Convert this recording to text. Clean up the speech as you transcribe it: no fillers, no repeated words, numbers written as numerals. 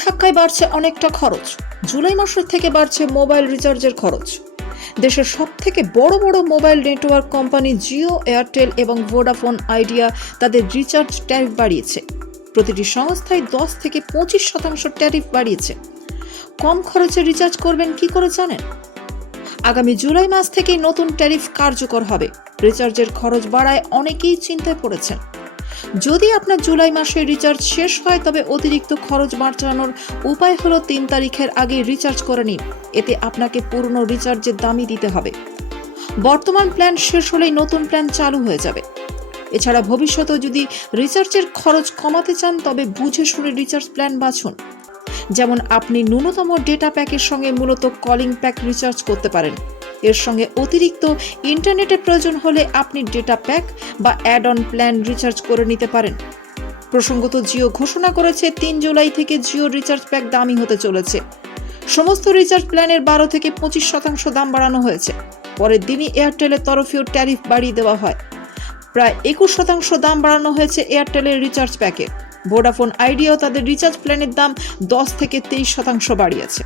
ধাক্কায় বাড়ছে অনেকটা খরচ। জুলাই মাসের থেকে বাড়ছে মোবাইল রিচার্জের খরচ। দেশের সবথেকে বড় বড় mobile network company Jio, Airtel এবং ভোডাফোন আইডিয়া তাদের রিচার্জ ট্যারিফ বাড়িয়েছে। প্রতিটি সংস্থায় 10 থেকে 25% ট্যারিফ বাড়িয়েছে। কম খরচে রিচার্জ করবেন কি করে জানেন? আগামী জুলাই মাস থেকেই নতুন ট্যারিফ কার্যকর হবে। রিচার্জের খরচ বাড়ায় অনেকেই চিন্তায় পড়েছেন। যদি আপনার জুলাই মাসে রিচার্জ শেষ হয় তবে অতিরিক্ত খরচ বাঁচানোর উপায় হলো 3 তারিখের আগে রিচার্জ করে নিন। এতে আপনাকে পুরনো রিচার্জের দামই দিতে হবে। বর্তমান প্ল্যান শেষ হলেই নতুন প্ল্যান চালু হয়ে যাবে। এছাড়া ভবিষ্যতেও যদি রিচার্জের খরচ কমাতে চান তবে বুঝে শুনে রিচার্জ প্ল্যান বাছুন। যেমন আপনি ন্যূনতম ডেটা প্যাকের সঙ্গে মূলত কলিং প্যাক রিচার্জ করতে পারেন। এর সঙ্গে অতিরিক্ত ইন্টারনেটের প্রয়োজন হলে আপনি ডেটা প্যাক বা অ্যাড অন প্ল্যান রিচার্জ করে নিতে পারেন। প্রসঙ্গত, জিও ঘোষণা করেছে 3 জুলাই থেকে জিও রিচার্জ প্যাক দামি হতে চলেছে। সমস্ত রিচার্জ প্ল্যানের 12 থেকে 25% দাম বাড়ানো হয়েছে। পরের দিনই এয়ারটেলের তরফেও ট্যারিফ বাড়িয়ে দেওয়া হয়। প্রায় 21% দাম বাড়ানো হয়েছে এয়ারটেলের রিচার্জ প্যাকে। ভোডাফোন আইডিয়াও তাদের রিচার্জ প্ল্যানের দাম 10 থেকে 23% বাড়িয়েছে।